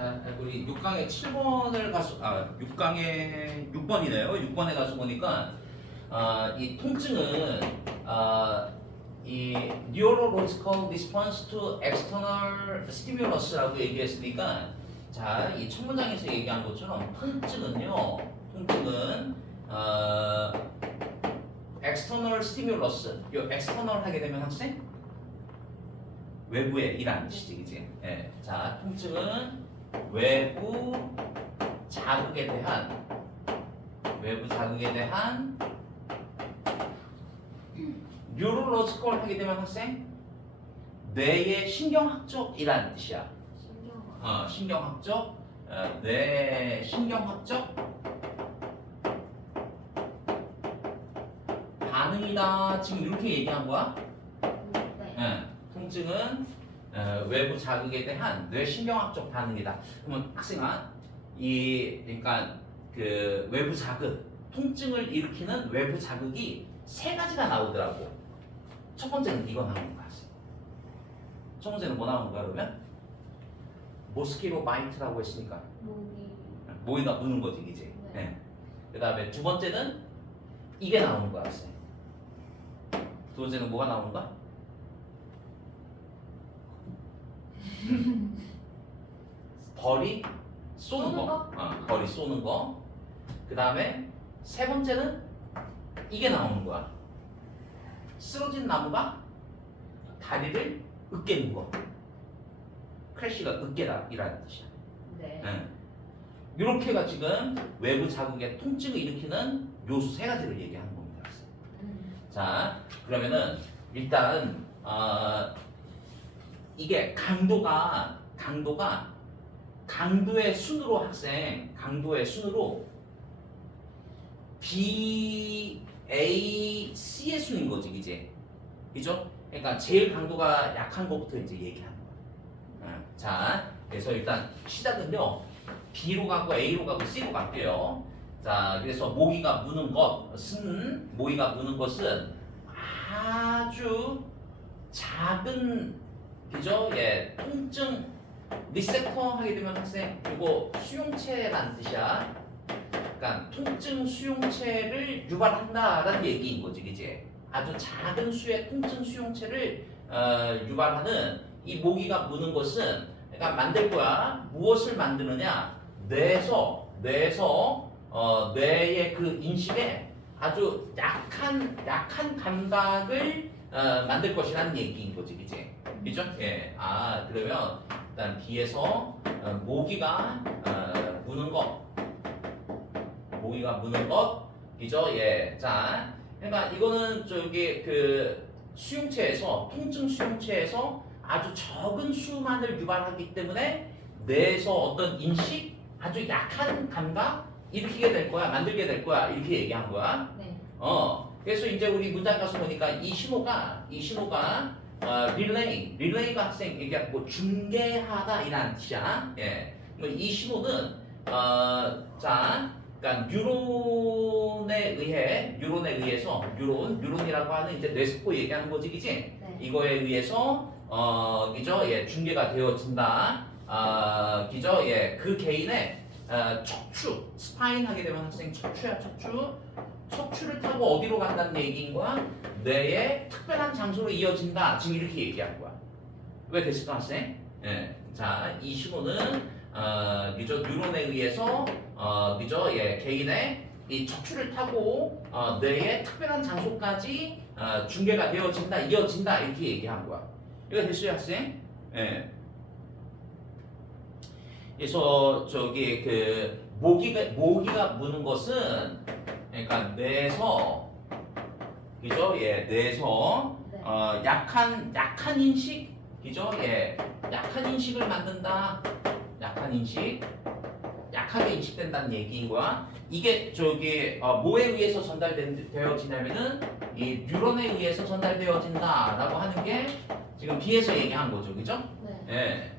자, 우리 6강의 7번을 가서 6강의 6번이네요. 6번에 가서 보니까 이 통증은 이 neurological response to external stimulus라고 얘기했으니까 자, 이 첫 문장에서 얘기한 것처럼 통증은 external stimulus, 요 external 하게 되면 학생 외부의 이란 뜻이지, 그지? 예. 자, 통증은 외부 자극에 대한 뉴로로지컬 하게 되면 학생 뇌의 신경학적이라는 뜻이야. 신경학적, 뇌 신경학적 반응이다. 지금 이렇게 얘기한 거야? 네. 통증은 외부 자극에 대한 뇌 신경학적 반응이다. 그러면 학생아, 그러니까 그 외부 자극, 통증을 일으키는 외부 자극이 세 가지가 나오더라고. 첫 번째는 이거 나오는 거야. 첫 번째는 뭐 나오는 거야 그러면? 모스키로 바이트라고 했으니까 모기가 무는 거지, 이제. 네. 그 다음에 두 번째는 이게 나오는 거야, 학생. 두 번째는 뭐가 나오는 거야? 벌이 쏘는 거. 벌이 쏘는 거. 그 다음에 세 번째는 이게 나오는 거야. 쓰러진 나무가 다리를 으깨는 거. 크래쉬가 으깨다 이라는 뜻이야. 네. 이렇게가 지금 외부 자극의 통증을 일으키는 요소 세 가지를 얘기하는 겁니다. 자, 그러면은 일단 이게 강도의 순으로 학생, 강도의 순으로 B, A, C의 순인 거지, 이제. 그죠? 그러니까 제일 강도가 약한 것부터 이제 얘기하는 거야. 자, 그래서 일단 시작은요, B로 가고 A로 가고 C로 갈게요. 자, 그래서 모기가 무는 것은 아주 작은, 그죠? 예, 통증 리셉터 하게 되면 학생, 이거 수용체라는 뜻이야. 그러니까 통증 수용체를 유발한다라는 얘기인 거지, 그지? 아주 작은 수의 통증 수용체를 유발하는 이 모기가 무는 것은, 그러니까 만들 거야. 무엇을 만드느냐? 뇌에서 뇌의 그 인식에 아주 약한 감각을 만들 것이라는 얘기인 거지, 그지? 그죠? 예. 그러면 일단 B에서 모기가 무는 것, 그죠? 예. 자, 그러니까 이거는 저기 그 통증 수용체에서 아주 적은 수만을 유발하기 때문에 뇌에서 어떤 인식, 아주 약한 감각 일으키게 될 거야, 만들게 될 거야, 이렇게 얘기한 거야. 네. 그래서 이제 우리 문장 가서 보니까 이 신호가 릴레이가 학생 이게 뭐 중계하다 이라는 뜻이야. 예. 이 신호는 그러니까 뉴런이라고 하는 이제 뇌세포 얘기하는 거지, 그지? 네. 이거에 의해서 그죠? 예, 중계가 되어진다. 그죠? 예, 그 개인의 척추, 스파인 하게 되면 학생 척추야, 척추를 타고 어디로 간다는 얘기인 거야? 뇌의 특별한 장소로 이어진다. 지금 이렇게 얘기한 거야. 왜 됐을까, 학생? 예. 자, 이 신호는 그죠? 뉴런에 의해서 그죠? 예, 개인의 이 척추를 타고 뇌의 특별한 장소까지 중계가 되어진다, 이어진다 이렇게 얘기한 거야. 이거 됐어요, 학생? 예. 그래서 저기 그 모기가 무는 것은, 그러니까 뇌에서, 그죠? 예, 뇌에서 네. 약한 인식, 그죠? 예, 약한 인식을 만든다. 약하게 인식된다는 얘기인 거야. 이게 저기 뭐에 의해서 전달되어지냐면은 이 뉴런에 의해서 전달되어진다라고 하는 게 지금 B에서 얘기한 거죠, 그죠? 네. 예.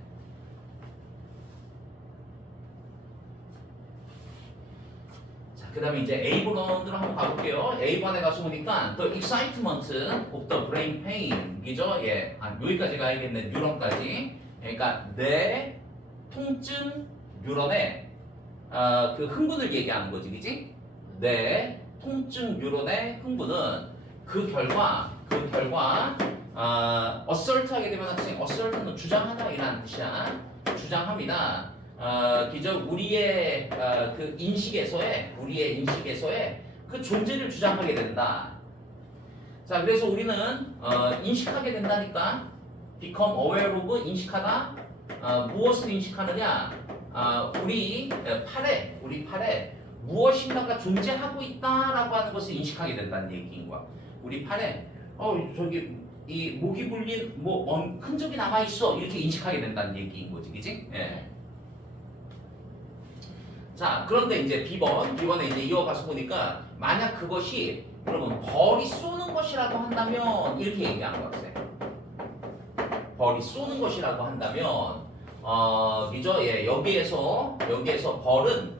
그 다음에 이제 A번으로 한번 가볼게요. A번에 가서 보니까 the excitement of the brain pain, 그죠? 예, 여기까지 가야겠네. 뉴런까지. 그러니까 뇌 통증 뉴런의 그 흥분을 얘기하는 거지, 그지? 뇌 통증 뉴런의 흥분은 그 결과 어설트하게 되면 학생 어설트는 주장하다 이라는 뜻이야. 주장합니다. 기저 우리의 그 인식에서의 그 존재를 주장하게 된다. 자, 그래서 우리는 인식하게 된다니까. become aware of 인식하다. 무엇을 인식하느냐? 우리 팔에 무엇인가가 존재하고 있다라고 하는 것을 인식하게 된다는 얘기인 거야. 우리 팔에 저기 이 목이 불린 뭐 흔적이 남아 있어 이렇게 인식하게 된다는 얘기인 거지, 그지? 예. 자, 그런데 이제 B번에 이제 이어가서 보니까 만약 그것이 여러분 벌이 쏘는 것이라고 한다면 이렇게 얘기한 것 같아요. 벌이 쏘는 것이라고 한다면 그죠? 예, 여기에서 벌은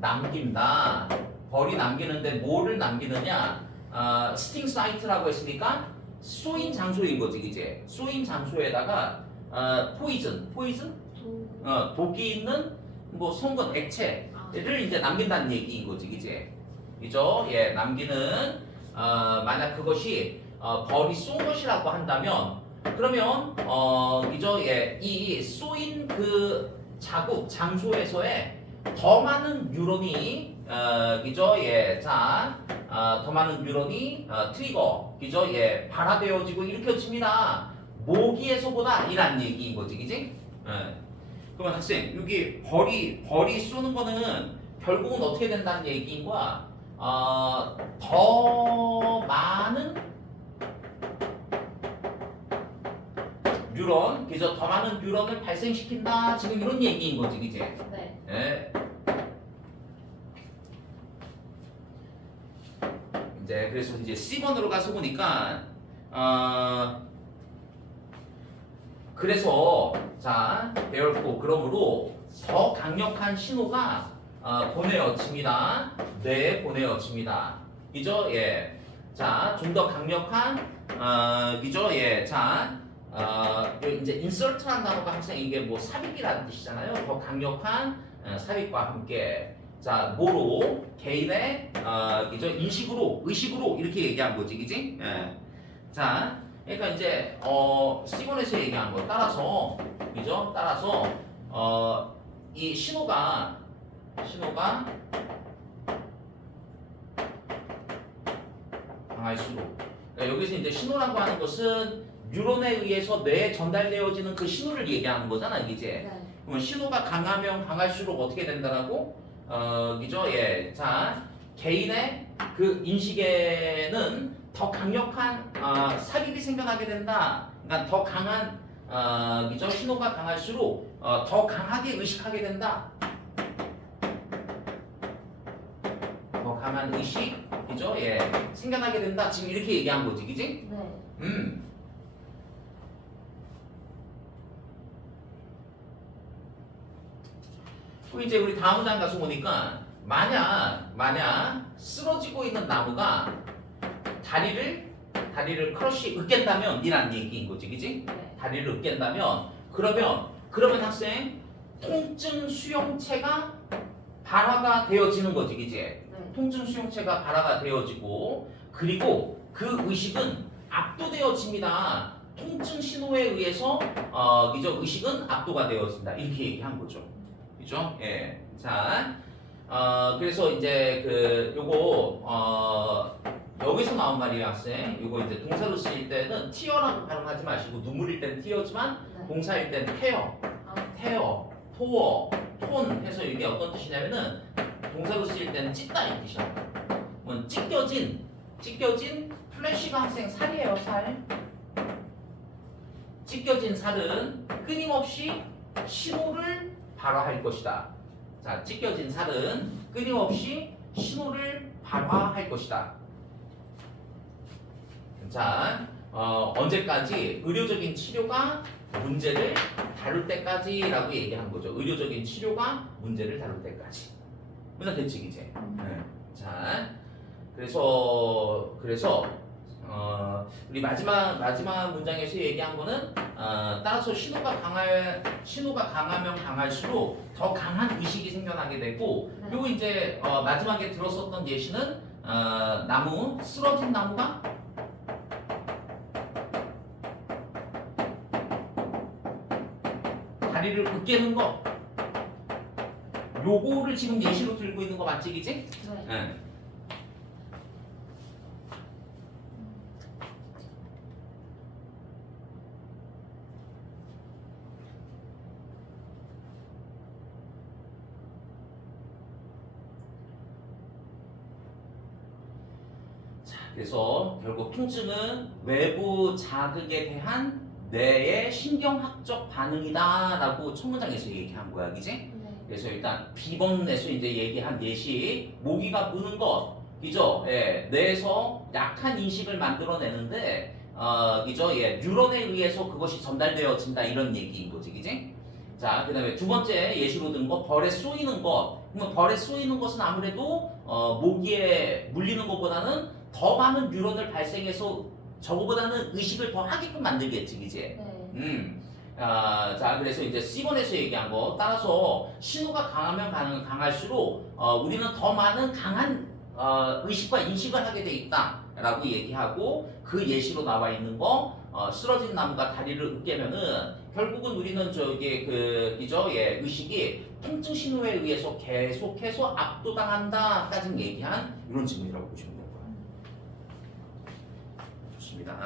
남긴다. 벌이 남기는데 뭐를 남기느냐? 스팅 사이트라고 했으니까 쏘인 장소인 거지, 이제 쏘인 장소에다가 포이즌, 독이 있는 뭐 성분 액체를 이제 남긴다는 얘기인 거지, 이제 그죠? 예, 남기는 만약 그것이 벌이 쏜 것이라고 한다면 그러면 그죠? 예, 이 쏘인 그 자국 장소에서의 더 많은 뉴런이 그죠? 예, 자, 더 많은 뉴런이 트리거, 그죠? 예, 발화되어지고 일으켜집니다. 모기에서보다 이란 얘기인 거지, 그지? 예. 그러면 학생, 여기 벌이 쏘는 거는 결국은 어떻게 된다는 얘기인 거야? 더 많은 뉴런, 그죠? 더 많은 뉴런을 발생시킨다. 지금 이런 얘기인 거지, 그지? 네. 예. 이제 그래서 이제 C번으로 가서 보니까 그래서 자 배웠고 그러므로 더 강력한 신호가 보내어집니다. 네, 보내어집니다. 그죠? 예. 자, 좀 더 강력한 그죠? 예. 자, 이제 insert라는 단어가 항상 이게 뭐 삽입이라는 뜻이잖아요. 더 강력한 삽입과 함께 자, 뭐로 개인의 그죠? 의식으로 이렇게 얘기한 거지, 그지? 예. 자, 그러니까 이제 C번에서 얘기한 거 따라서 그죠? 따라서 이 신호가 강할수록 그러니까 여기서 이제 신호라고 하는 것은 뉴런에 의해서 뇌에 전달되어지는 그 신호를 얘기하는 거잖아, 이제. 네. 그러면 신호가 강하면 강할수록 어떻게 된다라고? 그죠? 예. 자, 개인의 그 인식에는 더 강력한 삽입이 생겨나게 된다. 그러니까 더 강한 그죠? 신호가 강할수록 더 강하게 의식하게 된다. 더 강한 의식, 그죠? 예, 생겨나게 된다. 지금 이렇게 얘기한 거지, 그지? 네. 그럼 이제 우리 다음 장 가서 보니까 만약 쓰러지고 있는 나무가 다리를 크러쉬 으깬다면 이란 얘기인 거지, 그지? 네. 다리를 으깬다면 그러면 학생 통증 수용체가 발화가 되어지는 거지, 그지? 네. 통증 수용체가 발화가 되어지고 그리고 그 의식은 압도되어집니다. 통증 신호에 의해서 그죠? 의식은 압도가 되어진다. 이렇게 얘기한 거죠. 그죠? 예. 자, 그래서 이제 그 요거 여기서 나온 말이에요, 학생. 요거 이제 동사로 쓰일 때는 티어라고 발음하지 마시고 눈물일 때는 티어지만 네. 동사일 때는 테어, 토어, 톤 해서 이게 어떤 뜻이냐면은 동사로 쓰일 때는 찢다 이 뜻이야. 찢겨진 플래시가 학생 살이에요, 살. 찢겨진 살은 끊임없이 신호를 발화할 것이다. 자, 찢겨진 살은 끊임없이 신호를 발화할 것이다. 자, 언제까지? 의료적인 치료가 문제를 다룰 때까지라고 얘기한 거죠. 의료적인 치료가 문제를 다룰 때까지. 문제 됐지, 이제. 네. 자, 그래서 우리 마지막 문장에서 얘기한 거는 따라서 신호가 강하면 강할수록 더 강한 의식이 생겨나게 되고 요거 이제 마지막에 들었었던 예시는 쓰러진 나무가 다리를 으깨는 거 요거를 지금 예시로 들고 있는 거 맞지, 그지? 네. 응. 그래서 결국 통증은 외부 자극에 대한 뇌의 신경학적 반응이다라고 첫 문장에서 얘기한 거야, 그지? 네. 그래서 일단 B번에서 이제 얘기한 예시, 모기가 무는 것, 그죠? 예, 뇌에서 약한 인식을 만들어내는데, 그죠? 예, 뉴런에 의해서 그것이 전달되어진다 이런 얘기인 거지, 그지? 자, 그다음에 두 번째 예시로 든 거, 벌에 쏘이는 것. 그러면 벌에 쏘이는 것은 아무래도 모기에 물리는 것보다는 더 많은 뉴런을 발생해서 저거보다는 의식을 더 하게끔 만들겠지, 그지? 네. 자, 그래서 이제 C번에서 얘기한 거 따라서 신호가 강하면 강할수록 우리는 더 많은 강한 의식과 인식을 하게 돼 있다라고 얘기하고 그 예시로 나와 있는 거 쓰러진 나무가 다리를 으깨면은 결국은 우리는 그죠? 예, 의식이 통증 신호에 의해서 계속해서 압도당한다까지 얘기한 이런 질문이라고 보시면 돼요. 좋습니다.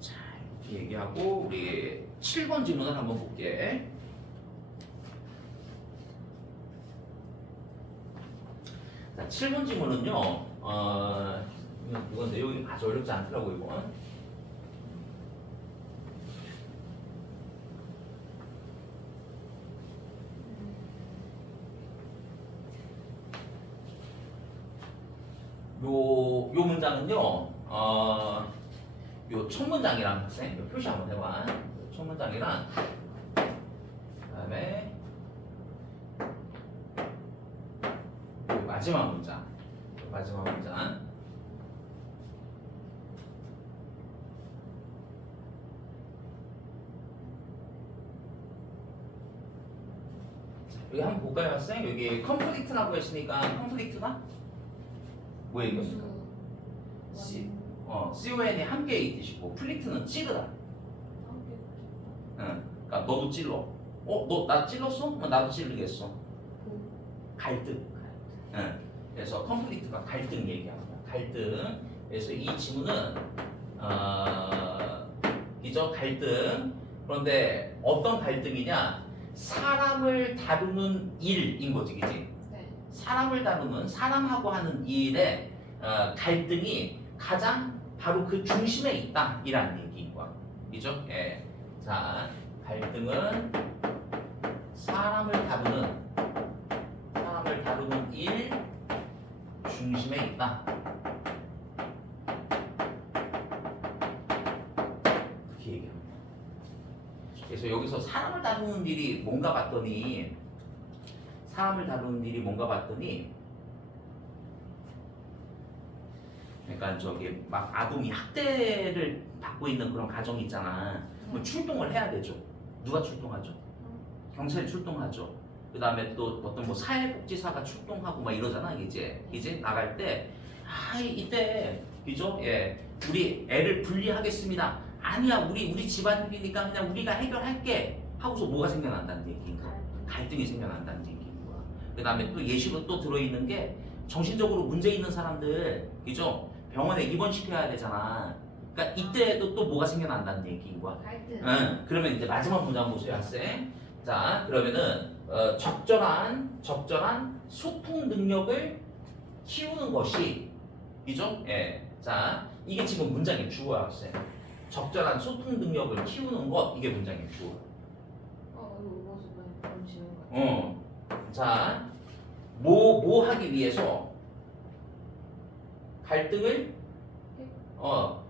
자, 이렇게 얘기하고 우리 7번 질문을 한번 볼게. 자, 7번 질문은요. 이건 내용이 아주 어렵지 않더라고요, 이건. 요 문장은요, 요 첫 문장이랑 학생, 요 표시 한번 해봐. 첫 문장이랑, 그 다음에, 요 마지막 문장. 여기 한번 볼까요, 학생? 여기 컨플릭트라고 했으니까, 컨플릭트가? 뭐 얘기했을까? CON이 함께 이 뜻이고 플리트는 찌르다. 응. 그러니까 너도 찔러. 너 나 찔렀어? 그럼 나도 찌르겠어. 갈등. 응. 그래서 컨플릭트가 갈등 얘기하는 거야. 갈등. 그래서 이 지문은 이죠 갈등. 그런데 어떤 갈등이냐? 사람을 다루는 일인 거지, 그지? 네. 사람하고 하는 일에 갈등이 가장 바로 그 중심에 있다 이라는 얘기인 거야. 그죠? 예. 자, 갈등은 사람을 다루는 일 중심에 있다. 그렇게 얘기합니다. 그래서 여기서 사람을 다루는 일이 뭔가 봤더니 그러니까 저기 막 아동이 학대를 받고 있는 그런 가정이 있잖아. 그럼 출동을 해야 되죠. 누가 출동하죠? 경찰이 출동하죠. 그 다음에 또 어떤 뭐 사회복지사가 출동하고 막 이러잖아. 이제 나갈 때 이때 그죠? 예, 우리 애를 분리하겠습니다. 아니야, 우리 집안일이니까 그냥 우리가 해결할게 하고서 뭐가 생겨난다는 얘기인 거야. 갈등이 생겨난다는 얘기인 거야. 그 다음에 또 예시로 또 들어있는 게 정신적으로 문제 있는 사람들, 그죠? 병원에 입원시켜야 되잖아. 그러니까 이때도 또 뭐가 생겨난다는 얘기인 거야. 갈등. 응. 그러면 이제 마지막 문장 보세요, 학생. 자, 그러면은 적절한 소통 능력을 키우는 것이, 그죠? 예. 자, 이게 지금 문장의 주어야, 학생. 적절한 소통 능력을 키우는 것, 이게 문장의 주어. 이거 뭐지? 너무 지는 거 같아. 자, 뭐 하기 위해서 갈등을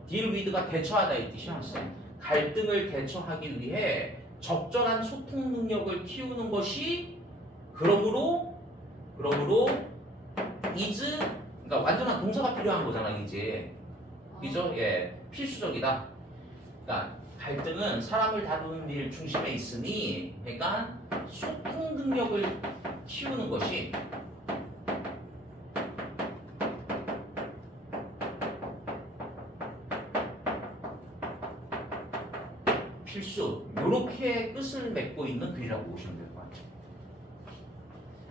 deal with가 대처하다 이 뜻이야, 학생. 갈등을 대처하기 위해 적절한 소통 능력을 키우는 것이 그러므로 is 그러니까 완전한 동사가 필요한 거잖아, 이제. 그죠? 예, 필수적이다. 그러니까 갈등은 사람을 다루는 일 중심에 있으니, 그러니까 소통 능력을 키우는 것이 필수. 이렇게 끝을 맺고 있는 글이라고 보시면 될 것 같아요.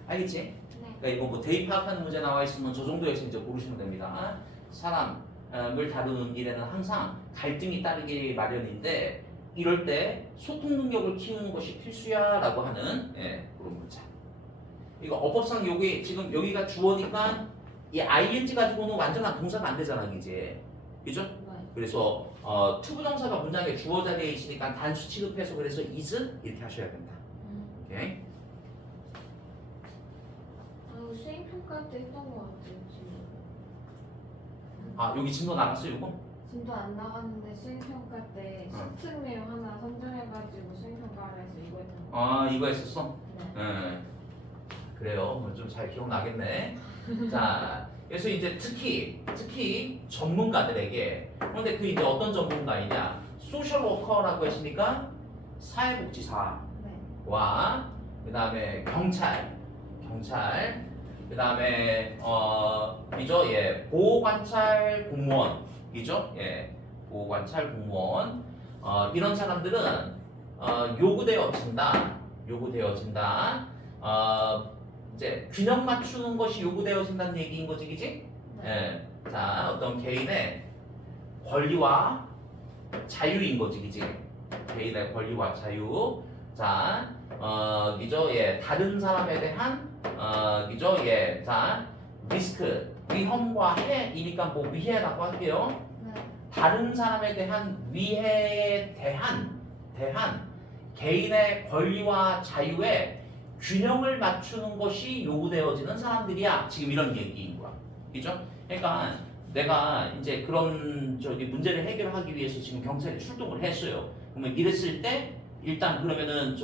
알겠지? 네. 그러니까 이거 뭐 대입 파악하는 문제 나와 있으면 저 정도에서 이제 고르시면 됩니다. 사람을 다루는 일에는 항상 갈등이 따르기 마련인데 이럴 때 소통 능력을 키우는 것이 필수야라고 하는 그런 문제. 이거 어법상 여기 지금 여기가 주어니까 이 ing 가지고는 완전한 동사가 안 되잖아, 이제. 그죠? 네. 그래서 투부정사가 문장의 주어 자리에 있으니까 단수 취급해서 그래서 is 이렇게 하셔야 된다. 오케이? 수행평가 때 했던 것 같아요. 지금. 여기 진도 나갔어, 요거? 진도 안 나갔는데 수행평가 때 수특 내용 하나 선정해가지고 수행평가를 해서 이거 했던 거. 이거 했었어? 네. 그래요. 좀 잘 기억나겠네. 자, 그래서 이제 특히 전문가들에게, 그런데 그 이제 어떤 전문가이냐? 소셜 워커라고 했으니까 사회복지사와 네. 그 다음에 경찰, 그 다음에 이죠? 예, 보호관찰 공무원, 이죠? 예, 보호관찰 공무원. 이런 사람들은 요구되어진다. 이제 균형 맞추는 것이 요구되어진다는 얘기인 거지, 그지? 네. 예. 자, 어떤 개인의 권리와 자유인 거지, 그지? 개인의 권리와 자유. 자, 이죠? 예, 다른 사람에 대한 이죠? 예, 자, 리스크, 위험과 해이니까 뭐 위해라고 할게요. 네. 다른 사람에 대한 위해에 대한 개인의 권리와 자유에 균형을 맞추는 것이 요구되어지는 사람들이야. 지금 이런 얘기인 거야. 그죠? 그러니까 내가 이제 그런 문제를 해결하기 위해서 지금 경찰에 출동을 했어요. 그러면 이랬을 때 일단 그러면은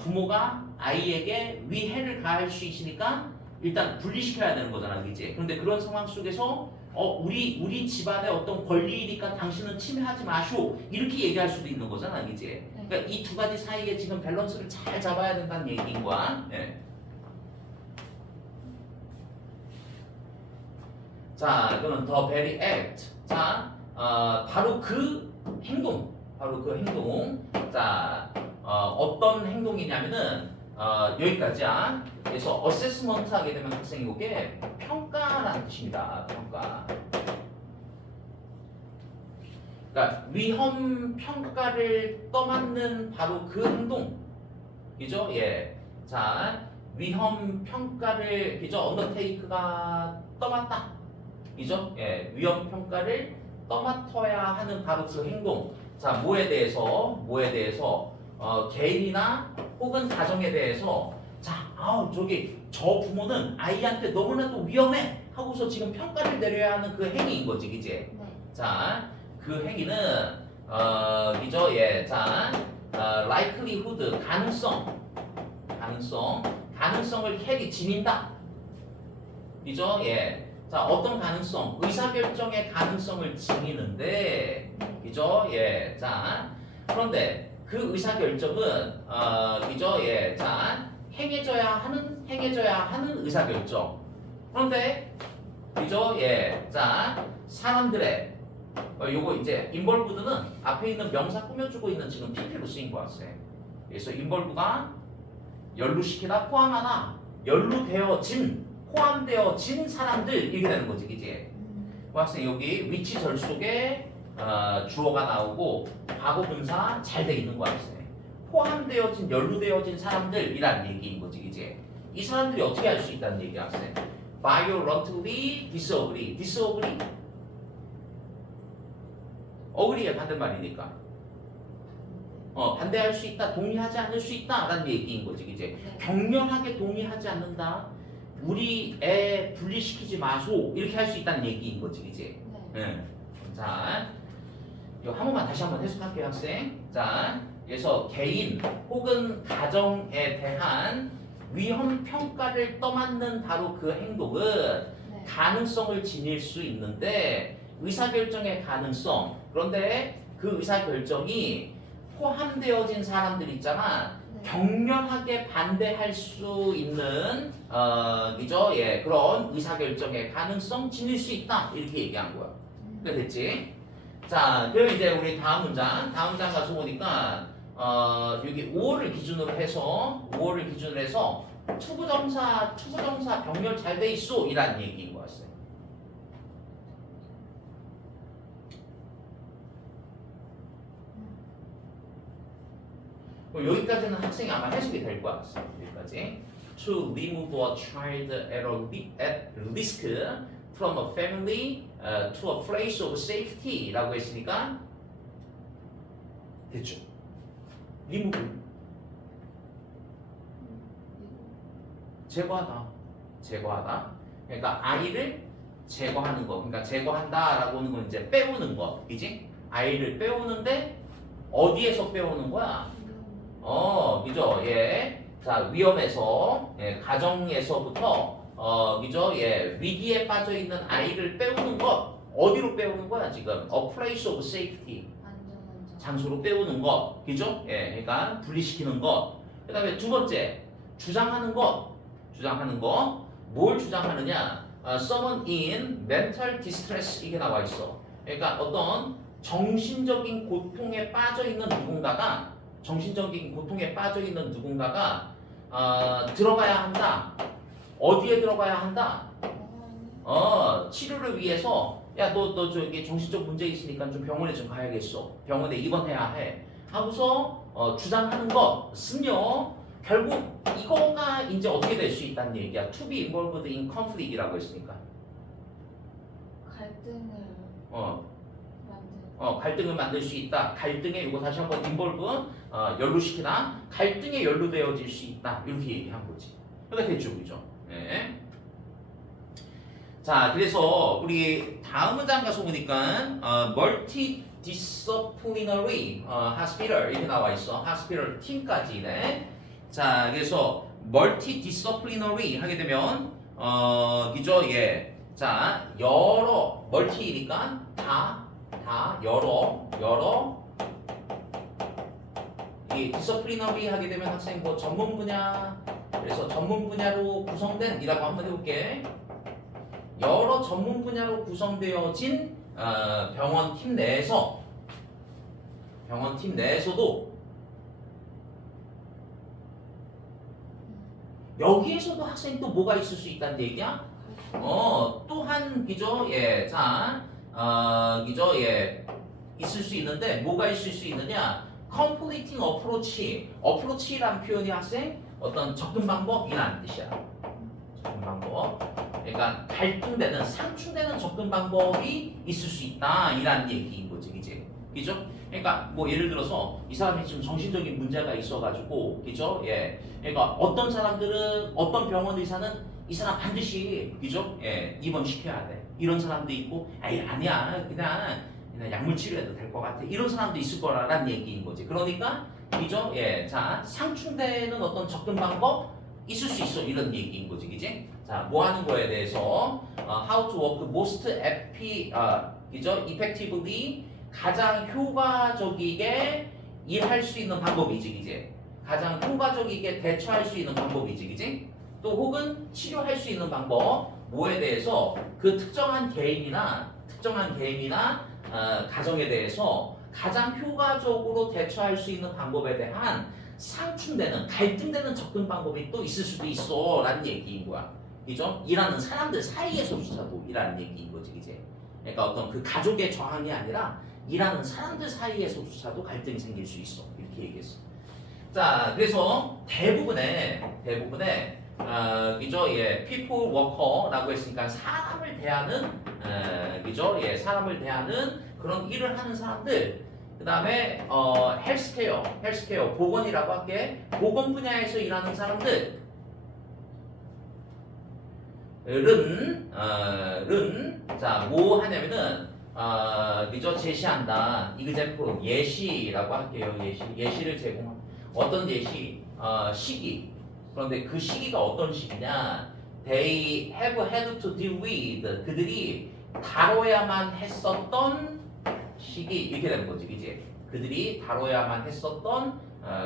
부모가 아이에게 위해를 가할 수 있으니까 일단 분리시켜야 되는 거잖아, 그지? 그런데 그런 상황 속에서 우리 집안의 어떤 권리니까 당신은 침해하지 마시오 이렇게 얘기할 수도 있는 거잖아, 그지? 그러니까 이 두 가지 사이에 지금 밸런스를 잘 잡아야 된다는 얘기인 거야. 예. 자, 이거는 the very act. 자, 바로 그 행동. 자, 어떤 행동이냐면은 여기까지야. 그래서 assessment 하게 되면 학생이 이게 평가라는 뜻입니다. 평가. 그러니까 위험 평가를 떠맡는 바로 그 행동. 그죠? 예. 자, 위험 평가를 그죠? 언더테이크가 떠맡다. 그죠? 예. 위험 평가를 떠맡아야 하는 바로 그 행동. 자, 뭐에 대해서 개인이나 혹은 가정에 대해서 저 부모는 아이한테 너무나도 위험해 하고서 지금 평가를 내려야 하는 그 행위인 거지, 그지? 네. 자, 그 행위는 이죠? 예, 자, likelihood 가능성을 지닌다. 이죠? 예, 자, 어떤 가능성? 의사결정의 가능성을 지니는데, 이죠? 예, 자, 그런데 그 의사결정은 이죠? 예, 자, 행해져야 하는 의사결정. 그런데 이죠? 예, 자, 사람들의 요거 이제 인벌브드는 앞에 있는 명사 꾸며주고 있는 지금 PP로 쓰인 거 같아요. 그래서 인벌브가 연루시키다, 포함하다, 포함되어진 사람들 이렇게 되는 거지, 그지? 학생 여기 위치 절속에 주어가 나오고 과거 분사 잘 돼 있는 거 같아요. 포함되어진, 연루되어진 사람들이라는 얘기인 거지, 그지? 이 사람들이 어떻게 할 수 있다는 얘기야, 학생? violently disagree. 어그리의 반대말이니까. 반대할 수 있다, 동의하지 않을 수 있다라는 얘기인 거지, 이제 격렬하게 동의하지 않는다. 우리 애 분리시키지 마소 이렇게 할 수 있다는 얘기인 거지, 이제. 네. 자, 이거 한 번만 다시 한번 해석할게요, 학생. 자, 그래서 개인 혹은 가정에 대한 위험 평가를 떠맡는 바로 그 행동은 가능성을 지닐 수 있는데 의사결정의 가능성. 그런데 그 의사결정이 포함되어진 사람들 있잖아. 네. 격렬하게 반대할 수 있는 그죠? 예, 그런 의사결정의 가능성 지닐 수 있다. 이렇게 얘기한 거야. 그래 됐지? 자, 그럼 이제 우리 다음 문장 가서 보니까 여기 5월을 기준으로 해서 투부정사 병렬 잘 돼 있어 이란 얘기인 거였어요. 여기까지는 학생이 아마 해석이 될 것 같아요. 여기까지. To remove a child at risk from a family to a place of safety라고 했으니까 됐죠. remove 제거하다. 그러니까 아이를 제거하는 거. 그러니까 제거한다라고 하는 건 이제 빼오는 거, 그지? 아이를 빼오는데 어디에서 빼오는 거야? 그죠? 예. 자, 위험에서, 예, 가정에서부터, 그죠? 예, 위기에 빠져 있는 아이를 빼오는 것. 어디로 빼오는 거야, 지금? A place of safety. 안전. 장소로 빼오는 것. 그죠? 예, 그러니까 분리시키는 것. 그 다음에 두 번째, 주장하는 것. 뭘 주장하느냐? Someone in mental distress. 이게 나와 있어. 그러니까 어떤 정신적인 고통에 빠져 있는 누군가가 들어가야 한다. 어디에 들어가야 한다? 치료를 위해서 야, 너 저기 정신적 문제 있으니까 좀 병원에 좀 가야겠어. 병원에 입원해야 해. 하고서 주장하는 것은요. 결국 이거가 이제 어떻게 될 수 있다는 얘기야. To be involved in conflict이라고 했으니까. 갈등을 만들 수 있다. 갈등에 이거 다시 한번 involve 연루시키다. 갈등에 연루되어질 수 있다. 이렇게 얘기한 거지. 그러니까 됐죠, 그죠? 네. 자, 그래서 우리 다음 문장 가서 보니까 multidisciplinary hospital 이렇게 나와 있어. hospital 팀까지네. 자, 그래서 multidisciplinary 하게 되면 그죠? 예. 자, 여러 멀티니까 다 여러 이 디서플리너리 하게 되면 학생 뭐 전문 분야, 그래서 전문 분야로 구성된 이라고 한번 해볼게. 여러 전문 분야로 구성되어진 병원 팀 내에서도 여기에서도 학생 또 뭐가 있을 수 있다는 얘기야? 또한 그죠? 예, 자, 그죠? 예, 있을 수 있는데 뭐가 있을 수 있느냐? Completing approach라는 표현이 학생 어떤 접근 방법이라는 뜻이야. 접근 방법. 그러니까 갈등되는, 상충되는 접근 방법이 있을 수 있다 이라는 얘기인 거지, 그지? 그죠? 그러니까 뭐 예를 들어서 이 사람이 지금 정신적인 문제가 있어가지고, 그죠? 예, 그러니까 어떤 사람들은 어떤 병원 의사는 이 사람 반드시, 그죠? 예, 입원시켜야 돼. 이런 사람도 있고, 아니야, 그냥 약물 치료해도 될 것 같아. 이런 사람도 있을 거라는 얘기인 거지. 그러니까, 그죠? 예, 자, 상충되는 어떤 접근 방법 있을 수 있어. 이런 얘기인 거지, 그지? 자, 뭐 하는 거에 대해서 how to work most 그죠? effectively 가장 효과적이게 일할 수 있는 방법이지, 그지? 가장 효과적이게 대처할 수 있는 방법이지, 그지? 또 혹은 치료할 수 있는 방법 뭐에 대해서 그 특정한 개인이나 가정에 대해서 가장 효과적으로 대처할 수 있는 방법에 대한 상충되는 갈등되는 접근 방법이 또 있을 수도 있어 라는 얘기인 거야. 그죠? 일하는 사람들 사이에서조차도 일하는 얘기인 거지, 그지? 그러니까 어떤 그 가족의 저항이 아니라 일하는 사람들 사이에서조차도 갈등이 생길 수 있어. 이렇게 얘기했어. 자, 그래서 대부분의 그죠? 예, people worker라고 했으니까 사람을 대하는 그죠? 예, 사람을 대하는 그런 일을 하는 사람들. 그다음에 헬스케어 보건이라고 할게. 보건 분야에서 일하는 사람들은 자, 뭐 하냐면은 그죠? 제시한다. example 예시라고 할게요. 예시를 제공한 어떤 예시? 시기. 그런데 그 시기가 어떤 시기냐? They have had to deal with 그들이 다뤄야만 했었던 시기 이렇게 되는 거지, 그지? 그들이 다뤄야만 했었던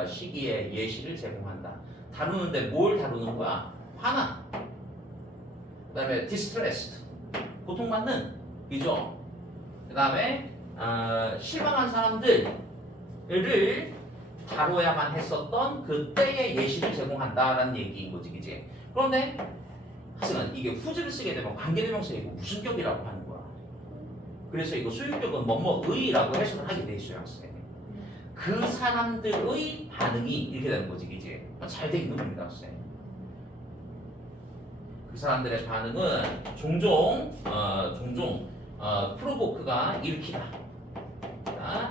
시기의 예시를 제공한다. 다루는데 뭘 다루는 거야? 화난, 그다음에 distressed, 고통받는, 그죠? 그다음에 실망한 사람들을 다뤄야만 했었던 그때의 예시를 제공한다라는 얘기인 거지, 그지? 그런데 학생은 이게 후즈를 쓰게 되면 관계대명사이고 무슨 격이라고 하는 거야. 그래서 이거 소유격은 뭐뭐의라고 해석을 하게 돼 있어요, 학생. 그 사람들의 반응이 이렇게 되는 거지, 그지? 잘 돼 있는 겁니다, 학생. 그 사람들의 반응은 종종 프로보크가 일으키다. 자,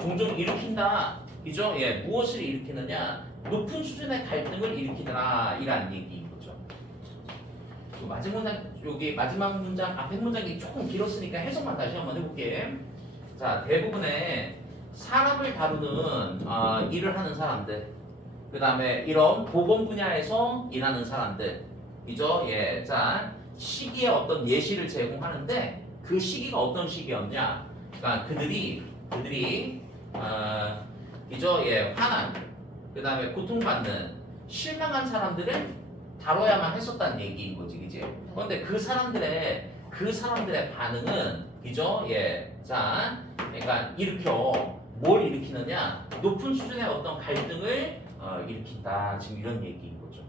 종종 일으킨다. 그죠? 예, 무엇을 일으키느냐? 높은 수준의 갈등을 일으키더라. 이란 얘기인 거죠. 여기 마지막 문장, 앞에 문장이 조금 길었으니까 해석만 다시 한번 해볼게. 자, 대부분의 사람을 다루는 일을 하는 사람들, 그 다음에 이런 보건 분야에서 일하는 사람들, 이죠? 예, 자, 시기의 어떤 예시를 제공하는데 그 시기가 어떤 시기였냐? 그러니까 그들이 이죠? 예, 화난, 그 다음에 고통받는, 실망한 사람들을 다뤄야만 했었다는 얘기인 거지, 그지? 그런데 그 사람들의 반응은, 그죠? 예, 자, 그러니까 뭘 일으키느냐? 높은 수준의 어떤 갈등을 일으킨다. 지금 이런 얘기인 거죠.